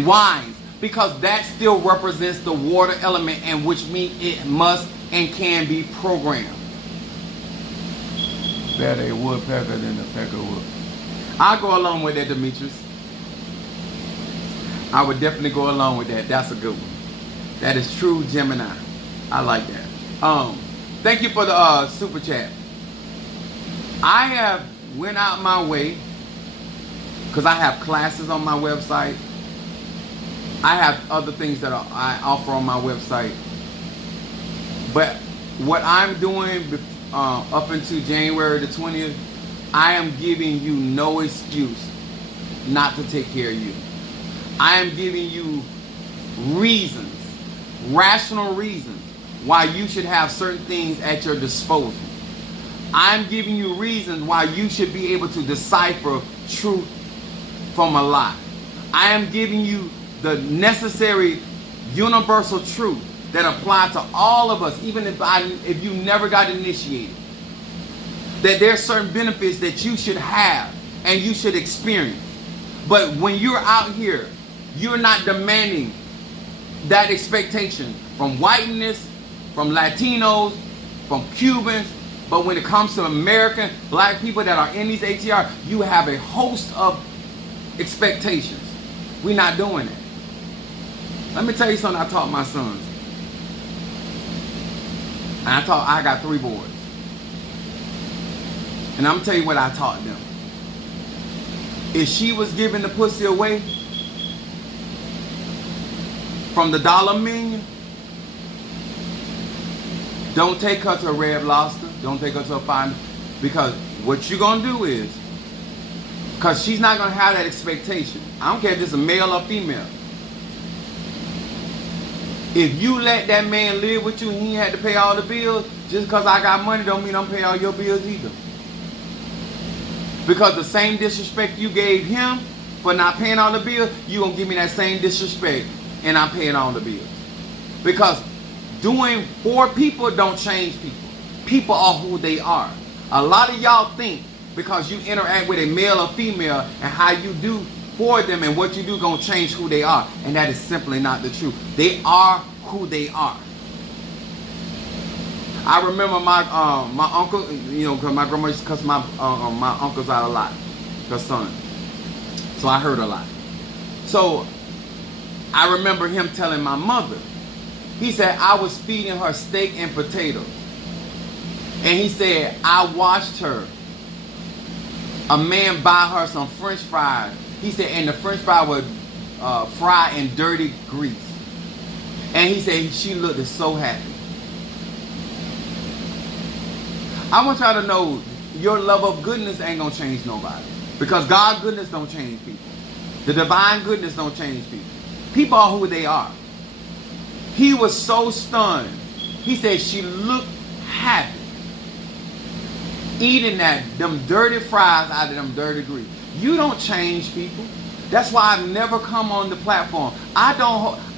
wines, because that still represents the water element, and which means it must and can be programmed. Better a woodpecker than a pecker wood. I'll go along with that, Demetrius. I would definitely go along with that. That's a good one. That is true Gemini. I like that. Thank you for the super chat. I have went out my way, because I have classes on my website. I have other things that I offer on my website. But what I'm doing up until January the 20th, I am giving you no excuse not to take care of you. I am giving you reasons, rational reasons, why you should have certain things at your disposal. I'm giving you reasons why you should be able to decipher truth from a lie. I am giving you the necessary universal truth that apply to all of us, even if you never got initiated. That there's certain benefits that you should have and you should experience. But when you're out here, you're not demanding that expectation from whiteness, from Latinos, from Cubans. But when it comes to American black people that are in these ATR, you have a host of expectations. We're not doing it. Let me tell you something I taught my sons. And I got 3 boys. And I'm going to tell you what I taught them. If she was giving the pussy away from the dollar menu, don't take her to a Red Lobster. Don't take her to a Fine. Because what you're going to do is, because she's not going to have that expectation. I don't care if it's a male or female. If you let that man live with you and he had to pay all the bills, just because I got money don't mean I'm paying all your bills either. Because the same disrespect you gave him for not paying all the bills, you're going to give me that same disrespect and I'm paying all the bills. Because doing for people don't change people. People are who they are. A lot of y'all think because you interact with a male or female and how you do for them and what you do going to change who they are. And that is simply not the truth. They are who they are. I remember my uncle, you know, because my grandma used to cuss my uncles out a lot, her son. So I heard a lot. So I remember him telling my mother, he said, I was feeding her steak and potatoes. And he said, I watched her, a man buy her some French fries. He said, and the French fry was fried in dirty grease. And he said, she looked so happy. I want y'all to know your love of goodness ain't going to change nobody. Because God's goodness don't change people. The divine goodness don't change people. People are who they are. He was so stunned. He said she looked happy. Eating them dirty fries out of them dirty grease. You don't change people. That's why I've never come on the platform.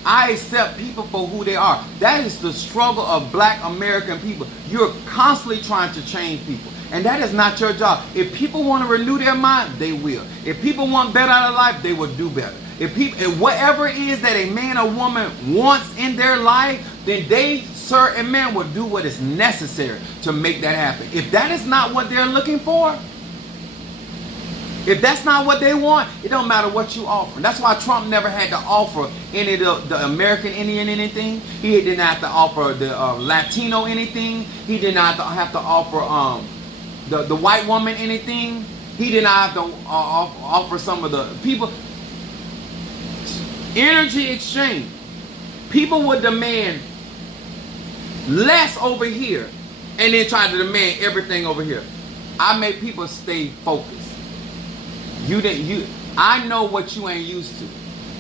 I accept people for who they are. That is the struggle of black American people. You're constantly trying to change people. And that is not your job. If people want to renew their mind, they will. If people want better out of life, they will do better. If whatever it is that a man or woman wants in their life, then they, sir and man, will do what is necessary to make that happen. If that is not what they're looking for, if that's not what they want, it don't matter what you offer. That's why Trump never had to offer any of the American Indian anything. He didn't have to offer the Latino anything. He did not have to offer the white woman anything. He did not have to offer some of the people. Energy exchange. People would demand less over here and then try to demand everything over here. I make people stay focused. I know what you ain't used to.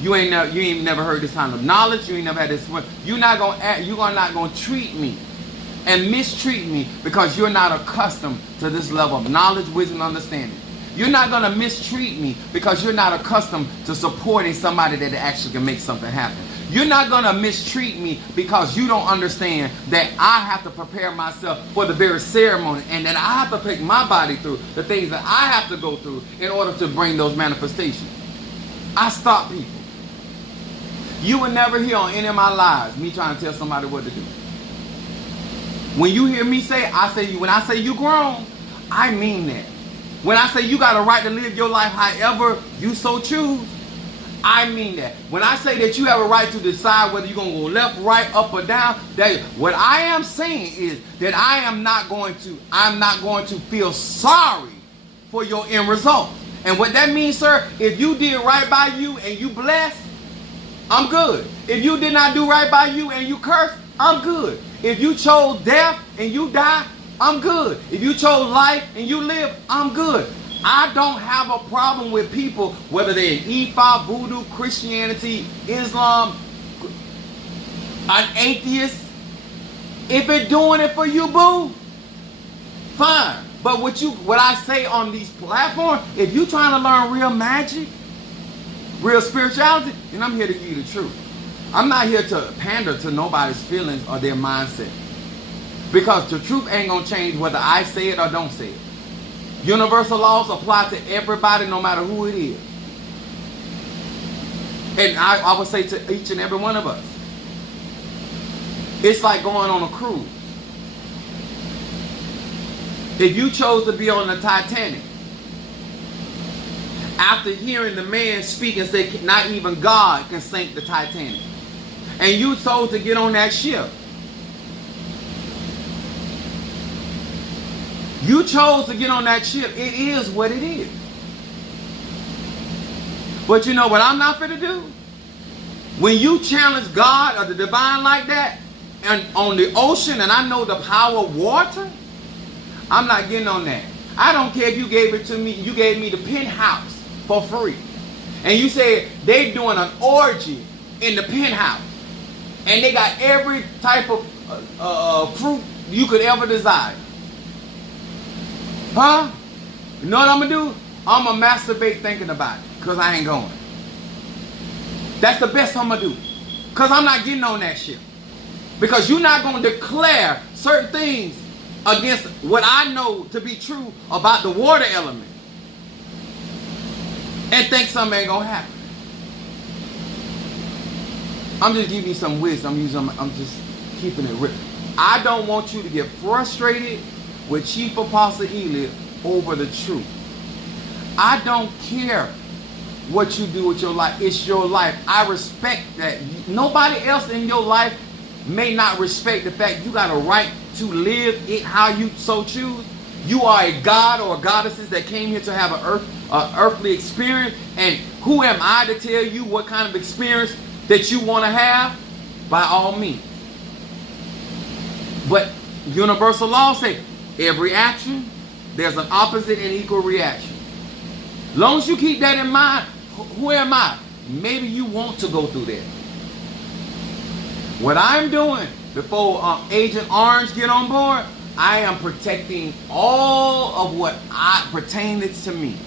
You ain't never heard this kind of knowledge. You ain't never had this. You're not gonna treat me and mistreat me because you're not accustomed to this level of knowledge, wisdom, and understanding. You're not going to mistreat me because you're not accustomed to supporting somebody that actually can make something happen. You're not going to mistreat me because you don't understand that I have to prepare myself for the very ceremony and that I have to take my body through the things that I have to go through in order to bring those manifestations. I stop people. You will never hear on any of my lives me trying to tell somebody what to do. When you hear me say, when I say you grown, I mean that. When I say you got a right to live your life however you so choose, I mean that. When I say that you have a right to decide whether you're going to go left, right, up, or down, what I am saying is that I'm not going to feel sorry for your end result. And what that means, sir, if you did right by you and you blessed, I'm good. If you did not do right by you and you cursed, I'm good. If you chose death and you die, I'm good. If you chose life and you live, I'm good. I don't have a problem with people, whether they're in Ifa, Voodoo, Christianity, Islam, an atheist. If it's doing it for you, boo, fine. But what I say on these platforms, if you're trying to learn real magic, real spirituality, then I'm here to give you the truth. I'm not here to pander to nobody's feelings or their mindset. Because the truth ain't going to change whether I say it or don't say it. Universal laws apply to everybody no matter who it is. And I would say to each and every one of us, it's like going on a cruise. If you chose to be on the Titanic, after hearing the man speak and say, not even God can sink the Titanic, and you chose to get on that ship, you chose to get on that ship, it is what it is. But you know what I'm not finna do? When you challenge God or the divine like that, and on the ocean, and I know the power of water, I'm not getting on that. I don't care if you gave it to me, you gave me the penthouse for free. And you said they doing an orgy in the penthouse. And they got every type of fruit you could ever desire. Huh? You know what I'm going to do? I'm going to masturbate thinking about it. Because I ain't going. That's the best I'm going to do. Because I'm not getting on that shit. Because you're not going to declare certain things against what I know to be true about the water element. And think something ain't going to happen. I'm just giving you some wisdom. I'm just keeping it real. I don't want you to get frustrated with Chief Apostle Eli over the truth. I don't care what you do with your life. It's your life. I respect that. Nobody else in your life may not respect the fact you got a right to live it how you so choose. You are a god or a goddesses that came here to have an earthly experience. And who am I to tell you what kind of experience that you want to have? By all means. But universal law say every action, there's an opposite and equal reaction. Long as you keep that in mind, who am I? Maybe you want to go through that. What I'm doing before Agent Orange get on board, I am protecting all of what pertains to me.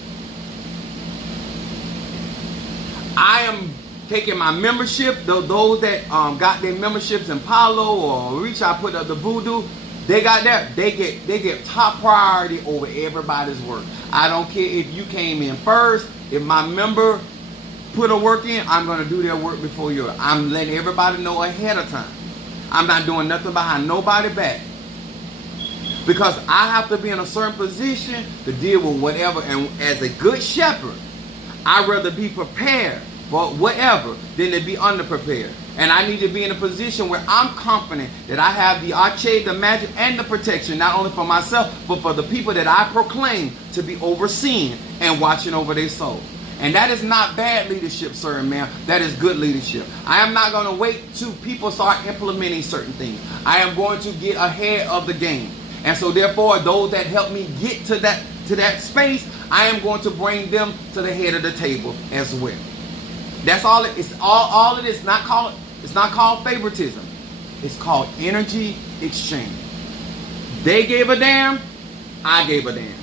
I am taking my membership, those that got their memberships in Palo or Reach, I put up the Voodoo, they got that. They get top priority over everybody's work. I don't care if you came in first. If my member put a work in, I'm going to do their work before yours. I'm letting everybody know ahead of time. I'm not doing nothing behind nobody's back. Because I have to be in a certain position to deal with whatever. And as a good shepherd, I'd rather be prepared for whatever than to be underprepared. And I need to be in a position where I'm confident that I have the arche, the magic, and the protection, not only for myself, but for the people that I proclaim to be overseeing and watching over their soul. And that is not bad leadership, sir and ma'am. That is good leadership. I am not going to wait till people start implementing certain things. I am going to get ahead of the game. And so therefore, those that help me get to that space, I am going to bring them to the head of the table as well. That's all it is. All it is. It's not called favoritism. It's called energy exchange. They gave a damn. I gave a damn.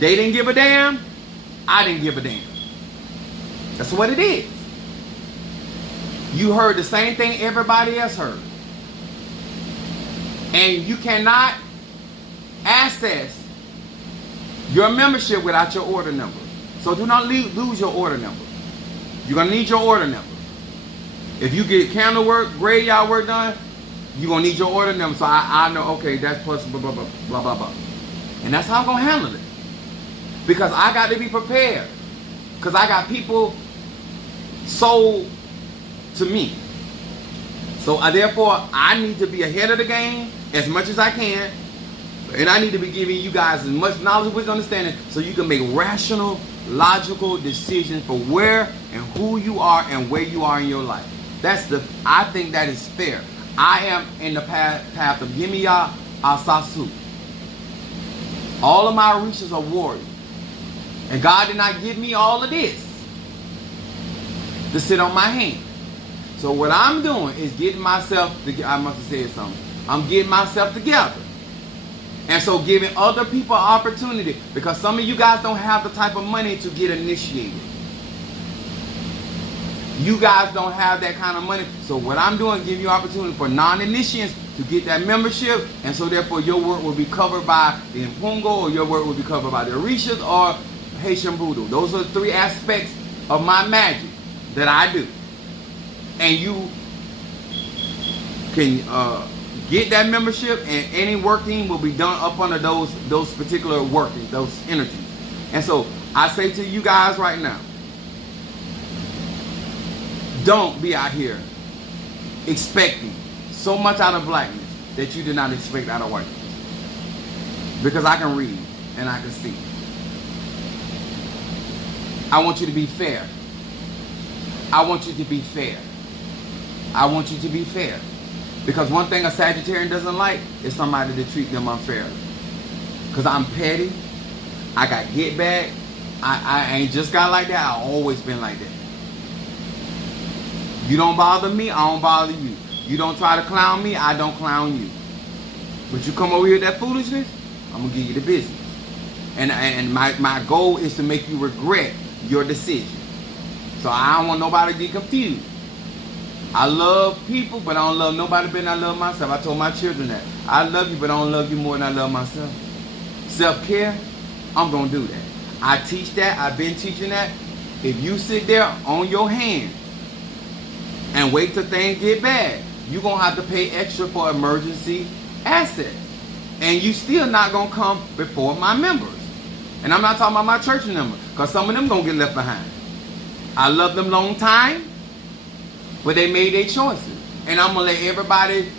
They didn't give a damn. I didn't give a damn. That's what it is. You heard the same thing everybody else heard. And you cannot access your membership without your order number. So do not lose your order number. You're going to need your order number. If you get candle work, graveyard work done, you're going to need your order number. So I know, okay, that's plus blah, blah, blah, blah, blah, blah. And that's how I'm going to handle it. Because I got to be prepared. Because I got people sold to me. So therefore, I need to be ahead of the game as much as I can. And I need to be giving you guys as much knowledge, wisdom, understanding so you can make rational, logical decisions for where and who you are and where you are in your life. I think that is fair. I am in the path of Gimiya Asasu. All of my reaches are warriors. And God did not give me all of this to sit on my hand. So what I'm doing is getting myself together. I must have said something. I'm getting myself together. And so giving other people an opportunity, because some of you guys don't have the type of money to get initiated. You guys don't have that kind of money. So what I'm doing is giving you opportunity for non-initiates to get that membership. And so therefore your work will be covered by the Mpungo, or your work will be covered by the Orishas or Haitian Voodoo. Those are the three aspects of my magic that I do. And you can get that membership, and any working will be done up under those particular workings, those energies. And so I say to you guys right now, don't be out here expecting so much out of blackness that you did not expect out of whiteness. Because I can read and I can see. I want you to be fair. I want you to be fair. I want you to be fair. Because one thing a Sagittarian doesn't like is somebody to treat them unfairly. Because I'm petty. I got get back. I ain't just got like that. I always been like that. You don't bother me, I don't bother you. You don't try to clown me, I don't clown you. But you come over here with that foolishness, I'm going to give you the business. And my goal is to make you regret your decision. So I don't want nobody to get confused. I love people, but I don't love nobody better than I love myself. I told my children that. I love you, but I don't love you more than I love myself. Self-care, I'm going to do that. I teach that. I've been teaching that. If you sit there on your hands and wait till things get bad, you're going to have to pay extra for emergency assets. And you still not going to come before my members. And I'm not talking about my church members, because some of them going to get left behind. I love them long time, but they made their choices. And I'm going to let everybody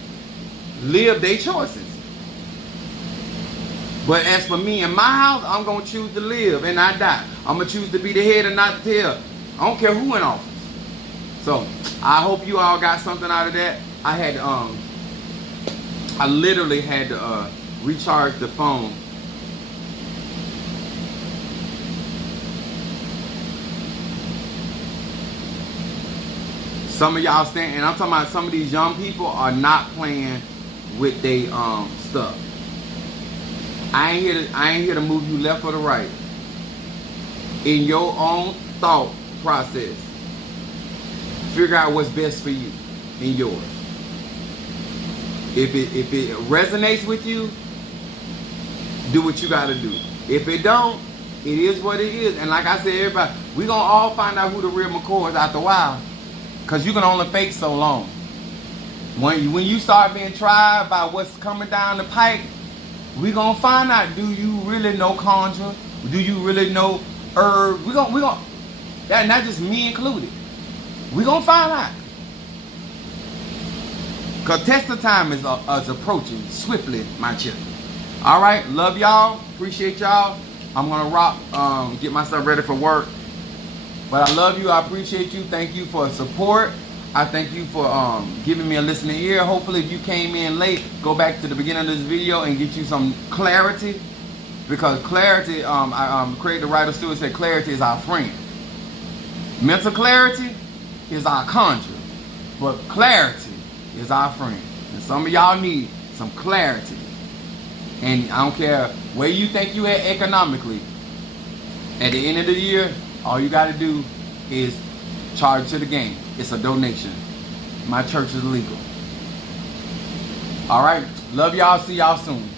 live their choices. But as for me and my house, I'm going to choose to live and not die. I'm going to choose to be the head and not the tail. I don't care who in office. So, I hope you all got something out of that. I literally had to recharge the phone. Some of y'all stand, and I'm talking about some of these young people are not playing with their stuff. I ain't here to move you left or the right. In your own thought process, figure out what's best for you and yours. If it resonates with you, do what you gotta do. If it don't, it is what it is. And like I said, everybody, we gonna all find out who the real McCoy is after a while. Cause you can only fake so long. When you start being tried by what's coming down the pike, we gonna find out, do you really know conjure? Do you really know herb? We gonna that not just me included. We gonna find out. Cause test of time is approaching swiftly, my children. All right, love y'all, appreciate y'all. I'm gonna rock, get myself ready for work. But I love you, I appreciate you. Thank you for support. I thank you for giving me a listening ear. Hopefully if you came in late, go back to the beginning of this video and get you some clarity. Because clarity, Craig the writer Stewart said clarity is our friend. Mental clarity is our conjure. But clarity is our friend. And some of y'all need some clarity. And I don't care where you think you at economically. At the end of the year, all you got to do is charge to the game. It's a donation. My church is legal. All right. Love y'all. See y'all soon.